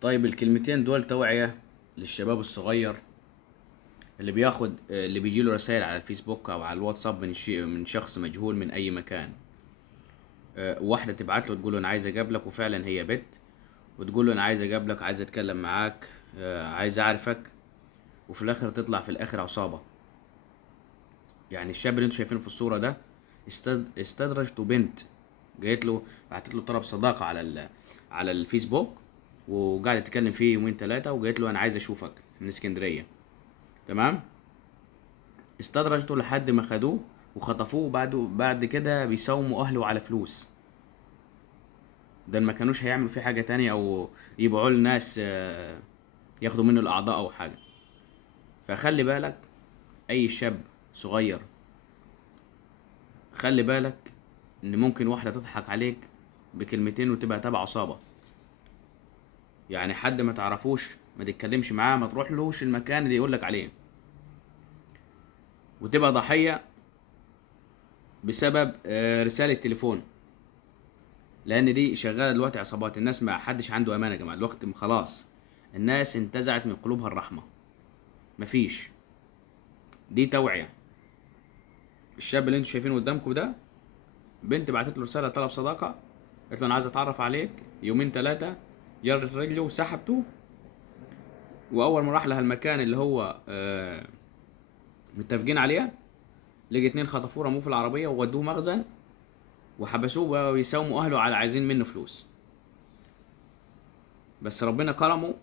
طيب الكلمتين دول توعية للشباب الصغير اللي بيجيله رسائل على الفيسبوك او على الواتساب من شخص مجهول من اي مكان. واحدة تبعت له تقول له انا عايز اقابلك، وفعلا هي بنت، وتقول له انا عايز اقابلك، عايز اتكلم معاك، عايز اعرفك، وفي الاخر تطلع في الاخر عصابة. يعني الشاب اللي انتوا شايفينه في الصورة ده استدرجته بنت، جايت له بعتت له طلب صداقة على الفيسبوك، وقاعدة تتكلم فيه يومين ثلاثة، وجايت له انا عايز اشوفك من اسكندرية. تمام. استدرجته لحد ما خدوه وخطفوه، بعد كده بيساوموا اهله على فلوس. ده ما كانوش هيعملوا فيه حاجة تانية او يبيعوه لناس ياخدوا منه الاعضاء او حاجة. فخلي بالك اي شاب صغير، خلي بالك ان ممكن واحدة تضحك عليك بكلمتين وتبقى تبع عصابة. يعني حد ما تعرفوش ما تتكلمش معاه، ما تروحلوش المكان اللي يقولك عليه، وتبقى ضحية بسبب رسالة تليفون. لان دي شغاله دلوقتي عصابات. الناس ما حدش عنده امان يا جماعه، الوقت خلاص. الناس انتزعت من قلوبها الرحمه، مفيش. دي توعيه. الشاب اللي انتوا شايفينه قدامكم ده، بنت بعتت له رساله طلب صداقه، قالت له انا عايز اتعرف عليك يومين ثلاثه، جرت رجله وسحبته. واول ما راح لها المكان اللي هو متفقين عليه، لقي اتنين خطفوه رموه في العربيه وودوه مخزن، وحبسوه بقى ويساوموا اهله على عايزين منه فلوس. بس ربنا كرمه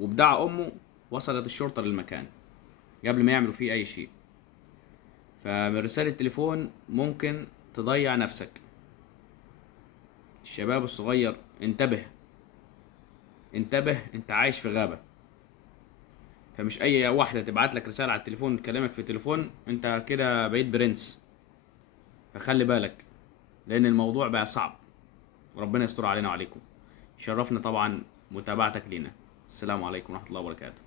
وبدع امه، وصلت الشرطه للمكان قبل ما يعملوا فيه اي شيء. فمن رسالة تليفون ممكن تضيع نفسك. الشباب الصغير انتبه، انتبه، انت عايش في غابة. فمش اي واحدة تبعت لك رسالة على التليفون تكلمك في التليفون انت كده بقيت برنس. فخلي بالك، لان الموضوع بقى صعب. وربنا يستر علينا وعليكم. شرفنا طبعا متابعتك لينا. السلام عليكم ورحمة الله وبركاته.